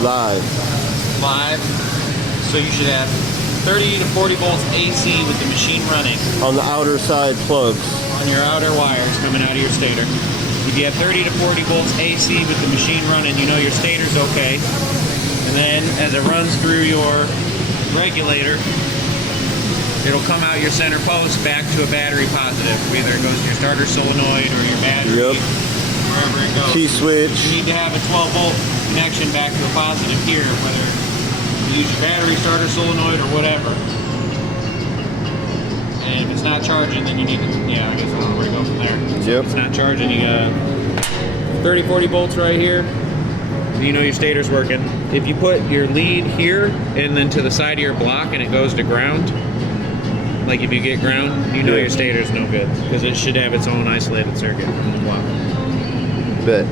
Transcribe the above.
Live. Live. So you should have 30 to 40 volts AC with the machine running. On the outer side plugs. On your outer wires coming out of your stator. If you have 30 to 40 volts AC with the machine running, you know your stator's okay. And then as it runs through your regulator, it'll come out your center post back to a battery positive. Either it goes to your starter solenoid or your battery, wherever it goes. T-switch. You need to have a 12 volt connection back to a positive here, whether you use your battery, starter solenoid, or whatever. And if it's not charging, then you need to, I guess I don't know where to go from there. Yep. If it's not charging, you got 30, 40 volts right here. You know your stator's working. If you put your lead here and then to the side of your block and it goes to ground, like if you get ground, you know your stator's no good because it should have its own isolated circuit from the block. Bet.